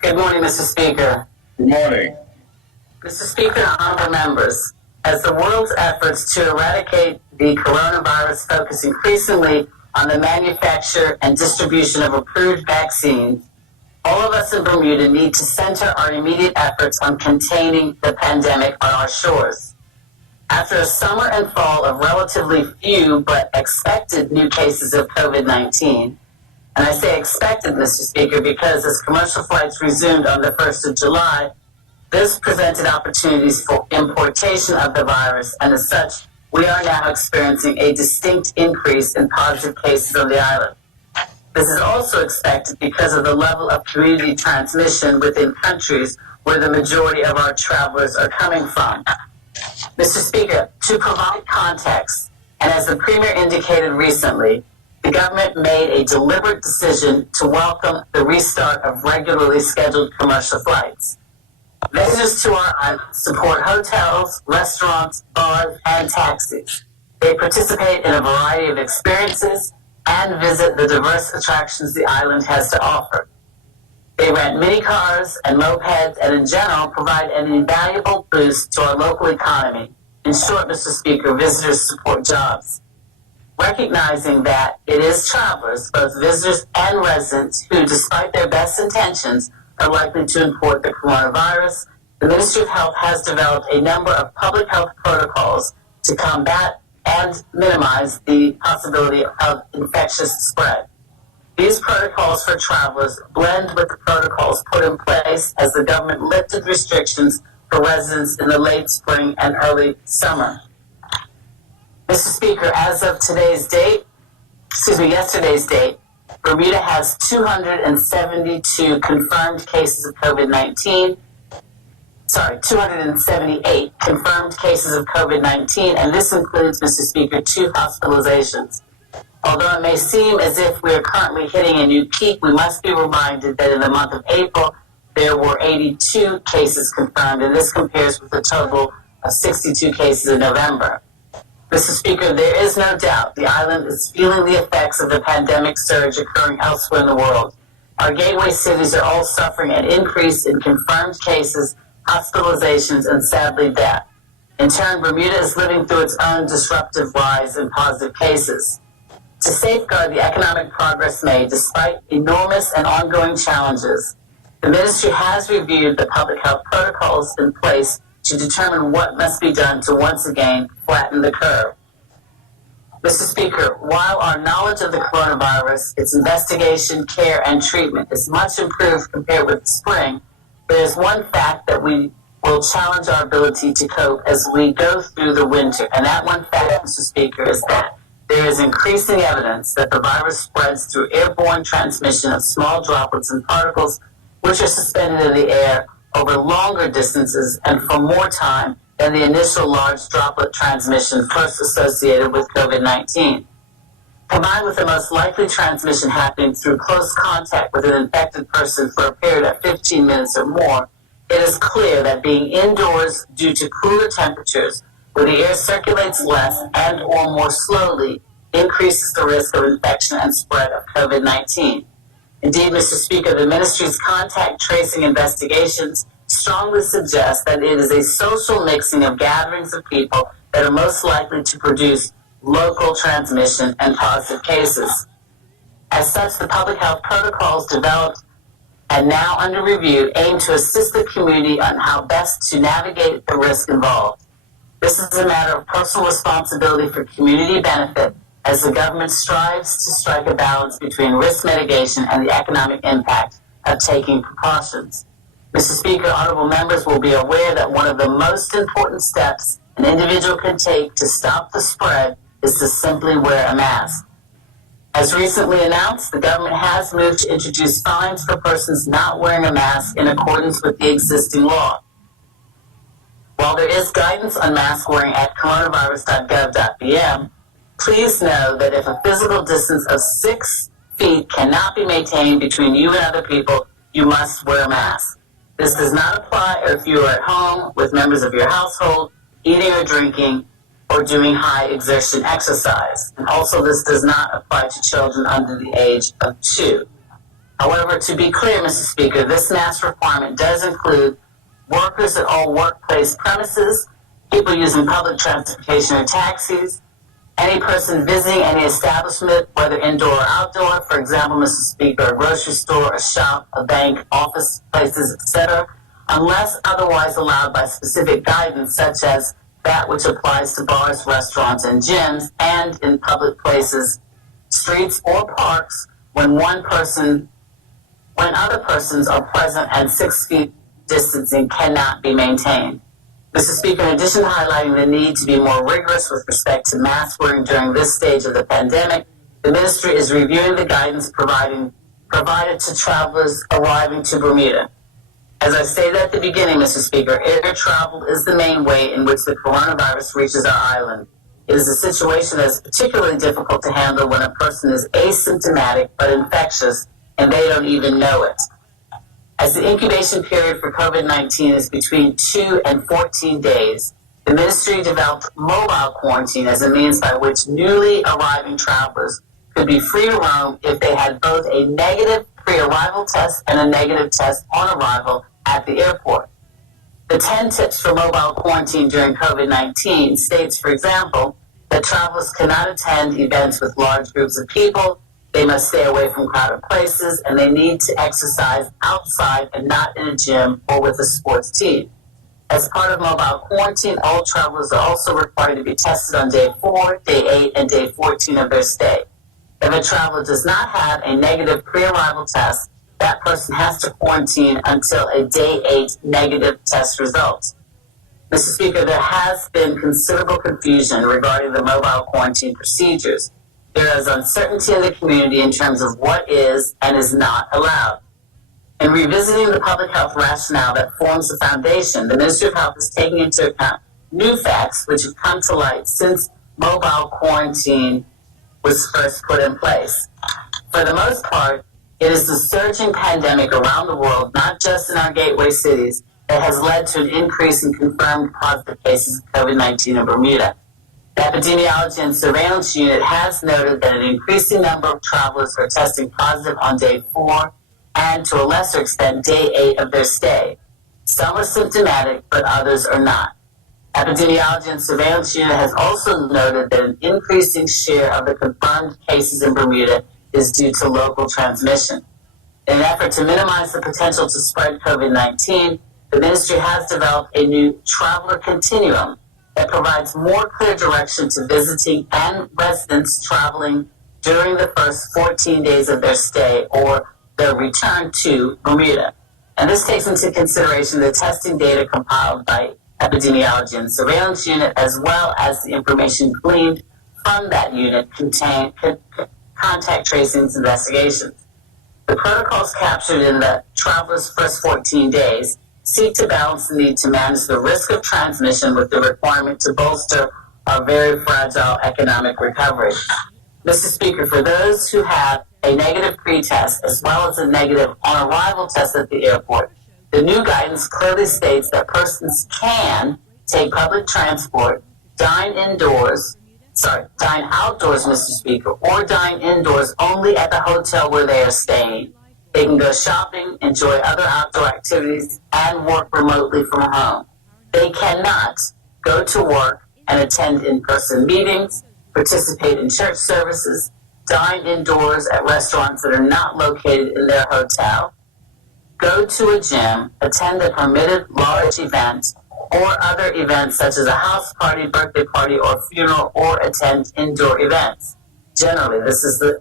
Good morning, Mr. Speaker. Good morning. Mr. Speaker and honorable members, as the world's efforts to eradicate the coronavirus focus increasingly on the manufacture and distribution of approved vaccines, all of us in Bermuda need to center our immediate efforts on containing the pandemic on our shores. After a summer and fall of relatively few but expected new cases of COVID-19, and I say expected, Mr. Speaker, because as commercial flights resumed on the 1st of July, this presented opportunities for importation of the virus, and as such, we are now experiencing a distinct increase in positive cases on the island. This is also expected because of the level of community transmission within countries where the majority of our travelers are coming from. Mr. Speaker, to provide context, and as the Premier indicated recently, the government made a deliberate decision to welcome the restart of regularly scheduled commercial flights. Visitors to our island support hotels, restaurants, bars, and taxis. They participate in a variety of experiences and visit the diverse attractions the island has to offer. They rent mini cars and mopeds and in general provide an invaluable boost to our local economy. In short, Mr. Speaker, visitors support jobs. Recognizing that it is travelers, both visitors and residents, who, despite their best intentions, are likely to import the coronavirus, the Ministry of Health has developed a number of public health protocols to combat and minimize the possibility of infectious spread. These protocols for travelers blend with the protocols put in place as the government lifted restrictions for residents in the late spring and early summer. Mr. Speaker, as of yesterday's date, Bermuda has 272 confirmed cases of COVID-19. 278 confirmed cases of COVID-19, and this includes, Mr. Speaker, 2 hospitalizations. Although it may seem as if we are currently hitting a new peak, we must be reminded that in the month of April, there were 82 cases confirmed, and this compares with a total of 62 cases in November. Mr. Speaker, there is no doubt the island is feeling the effects of the pandemic surge occurring elsewhere in the world. Our gateway cities are all suffering an increase in confirmed cases, hospitalizations, and sadly death. In turn, Bermuda is living through its own disruptive rise in positive cases. To safeguard the economic progress made despite enormous and ongoing challenges, the ministry has reviewed the public health protocols in place to determine what must be done to once again flatten the curve. Mr. Speaker, while our knowledge of the coronavirus, its investigation, care, and treatment is much improved compared with the spring, there is one fact that we will challenge our ability to cope as we go through the winter, and that one fact, Mr. Speaker, is that there is increasing evidence that the virus spreads through airborne transmission of small droplets and particles which are suspended in the air over longer distances and for more time than the initial large droplet transmission first associated with COVID-19. Combined with the most likely transmission happening through close contact with an infected person for a period of 15 minutes or more, it is clear that being indoors due to cooler temperatures, where the air circulates less and or more slowly, increases the risk of infection and spread of COVID-19. Indeed, Mr. Speaker, the ministry's contact tracing investigations strongly suggest that it is a social mixing of gatherings of people that are most likely to produce local transmission and positive cases. As such, the public health protocols developed and now under review aim to assist the community on how best to navigate the risk involved. This is a matter of personal responsibility for community benefit as the government strives to strike a balance between risk mitigation and the economic impact of taking precautions. Mr. Speaker, honorable members will be aware that one of the most important steps an individual can take to stop the spread is to simply wear a mask. As recently announced, the government has moved to introduce fines for persons not wearing a mask in accordance with the existing law. While there is guidance on mask wearing at coronavirus.gov.bm, please know that if a physical distance of 6 feet cannot be maintained between you and other people, you must wear a mask. This does not apply if you are at home with members of your household, eating or drinking, or doing high exertion exercise. And also this does not apply to children under the age of 2. However, to be clear, Mr. Speaker, this mask requirement does include workers at all workplace premises, people using public transportation or taxis, any person visiting any establishment, whether indoor or outdoor, for example, Mr. Speaker, a grocery store, a shop, a bank, office places, etc., unless otherwise allowed by specific guidance, such as that which applies to bars, restaurants, and gyms, and in public places, streets, or parks, when other persons are present and 6 feet distancing cannot be maintained. Mr. Speaker, in addition to highlighting the need to be more rigorous with respect to mask wearing during this stage of the pandemic, the ministry is reviewing the guidance provided to travelers arriving to Bermuda. As I stated at the beginning, Mr. Speaker, air travel is the main way in which the coronavirus reaches our island. It is a situation that is particularly difficult to handle when a person is asymptomatic but infectious and they don't even know it. As the incubation period for COVID-19 is between 2 and 14 days, the ministry developed mobile quarantine as a means by which newly arriving travelers could be free to roam if they had both a negative pre-arrival test and a negative test on arrival at the airport. The 10 tips for mobile quarantine during COVID-19 states, for example, that travelers cannot attend events with large groups of people, they must stay away from crowded places, and they need to exercise outside and not in a gym or with a sports team. As part of mobile quarantine, all travelers are also required to be tested on day 4, day 8, and day 14 of their stay. If a traveler does not have a negative pre-arrival test, that person has to quarantine until a day 8 negative test results. Mr. Speaker, there has been considerable confusion regarding the mobile quarantine procedures. There is uncertainty in the community in terms of what is and is not allowed. In revisiting the public health rationale that forms the foundation, the Ministry of Health is taking into account new facts which have come to light since mobile quarantine was first put in place. For the most part, it is the surging pandemic around the world, not just in our gateway cities, that has led to an increase in confirmed positive cases of COVID-19 in Bermuda. The Epidemiology and Surveillance Unit has noted that an increasing number of travelers are testing positive on day 4 and, to a lesser extent, day 8 of their stay. Some are symptomatic, but others are not. Epidemiology and Surveillance Unit has also noted that an increasing share of the confirmed cases in Bermuda is due to local transmission. In an effort to minimize the potential to spread COVID-19, the ministry has developed a new Traveler Continuum that provides more clear direction to visiting and residents traveling during the first 14 days of their stay or their return to Bermuda. And this takes into consideration the testing data compiled by Epidemiology and Surveillance Unit, as well as the information gleaned from that unit contain contact tracing investigations. The protocols captured in the traveler's first 14 days seek to balance the need to manage the risk of transmission with the requirement to bolster our very fragile economic recovery. Mr. Speaker, for those who have a negative pre-test as well as a negative on-arrival test at the airport, the new guidance clearly states that persons can take public transport, dine outdoors, Mr. Speaker, or dine indoors only at the hotel where they are staying. They can go shopping, enjoy other outdoor activities, and work remotely from home. They cannot go to work and attend in-person meetings, participate in church services, dine indoors at restaurants that are not located in their hotel, go to a gym, attend a permitted large event, or other events such as a house party, birthday party, or funeral, or attend indoor events. Generally, this is the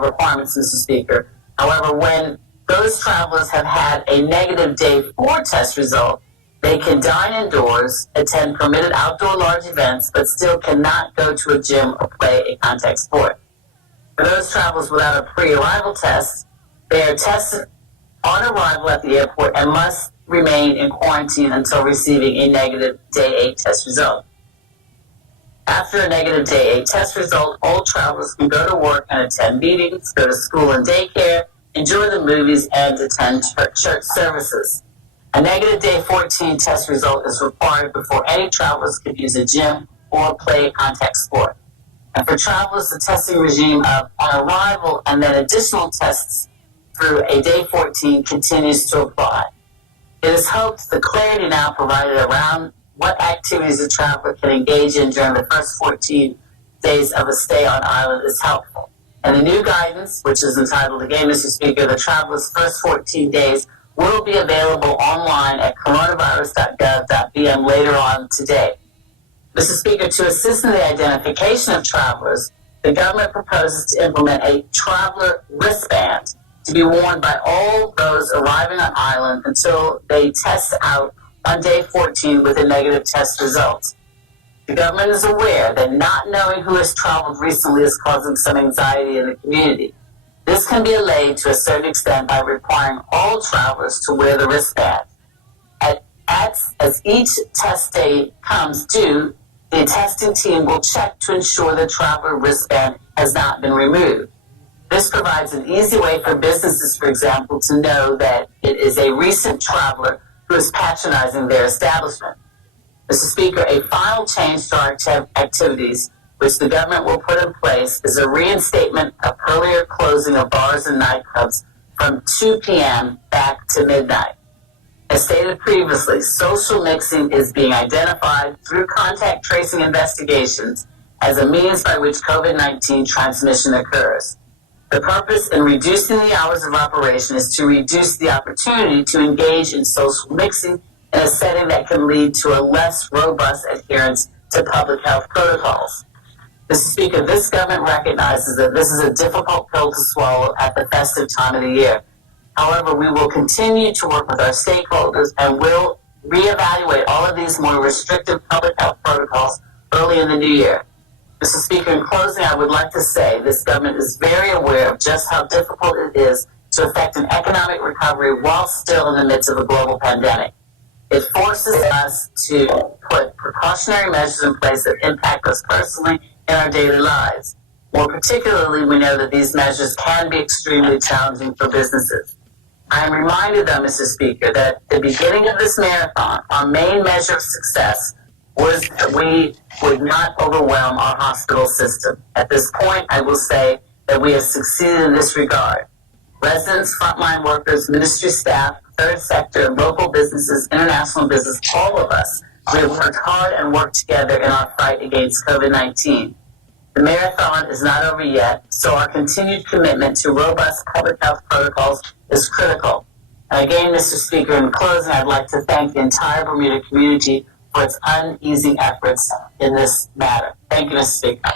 requirements, Mr. Speaker. However, when those travelers have had a negative day 4 test result, they can dine indoors, attend permitted outdoor large events, but still cannot go to a gym or play a contact sport. For those travelers without a pre-arrival test, they are tested on arrival at the airport and must remain in quarantine until receiving a negative day 8 test result. After a negative day 8 test result, all travelers can go to work and attend meetings, go to school and daycare, enjoy the movies, and attend church services. A negative day 14 test result is required before any travelers can use a gym or play a contact sport. And for travelers, the testing regime of on arrival and then additional tests through a day 14 continues to apply. It is hoped the clarity now provided around what activities a traveler can engage in during the first 14 days of a stay on island is helpful. And the new guidance, which is entitled, again, Mr. Speaker, the traveler's first 14 days, will be available online at coronavirus.gov.bm later on today. Mr. Speaker, to assist in the identification of travelers, the government proposes to implement a traveler wristband to be worn by all those arriving on island until they test out on day 14 with a negative test result. The government is aware that not knowing who has traveled recently is causing some anxiety in the community. This can be allayed to a certain extent by requiring all travelers to wear the wristband. As each test day comes due, the testing team will check to ensure the traveler wristband has not been removed. This provides an easy way for businesses, for example, to know that it is a recent traveler who is patronizing their establishment. Mr. Speaker, a final change to our activities, which the government will put in place, is a reinstatement of earlier closing of bars and nightclubs from 2 p.m. back to midnight. As stated previously, social mixing is being identified through contact tracing investigations as a means by which COVID-19 transmission occurs. The purpose in reducing the hours of operation is to reduce the opportunity to engage in social mixing in a setting that can lead to a less robust adherence to public health protocols. Mr. Speaker, this government recognizes that this is a difficult pill to swallow at the festive time of the year. However, we will continue to work with our stakeholders and will reevaluate all of these more restrictive public health protocols early in the new year. Mr. Speaker, in closing, I would like to say this government is very aware of just how difficult it is to effect an economic recovery while still in the midst of a global pandemic. It forces us to put precautionary measures in place that impact us personally in our daily lives. More particularly, we know that these measures can be extremely challenging for businesses. I am reminded, though, Mr. Speaker, that at the beginning of this marathon, our main measure of success was that we would not overwhelm our hospital system. At this point, I will say that we have succeeded in this regard. Residents, frontline workers, ministry staff, third sector, local businesses, international business, all of us, we have worked hard and worked together in our fight against COVID-19. The marathon is not over yet, so our continued commitment to robust public health protocols is critical. And again, Mr. Speaker, in closing, I'd like to thank the entire Bermuda community for its uneasy efforts in this matter. Thank you, Mr. Speaker.